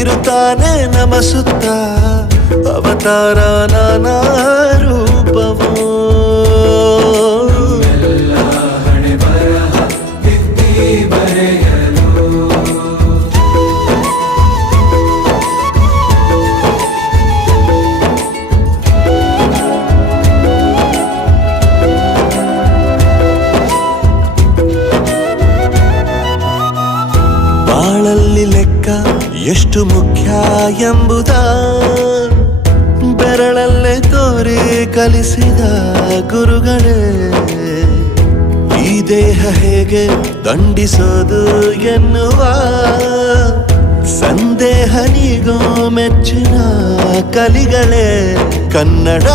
ಇರುತ್ತಾನೆ ನಮ ಸುತ್ತ ಅವತಾರ ನಾನಾ ರೂಪವೋ. ಬಾಳಲ್ಲಿ ಲೆಕ್ಕ ಎಷ್ಟು ಮುಖ್ಯ ಎಂಬುದ ಬೆರಳಲ್ಲೇ ತೋರಿ ಕಲಿಸಿದ ಗುರುಗಳೇ. ಈ ದೇಹ ಹೇಗೆ ದಂಡಿಸೋದು ಎನ್ನುವ ಸಂದೇಹ ನೀಗೋ ಮೆಚ್ಚಿನ ಕಲಿಗಳೇ. ಕನ್ನಡ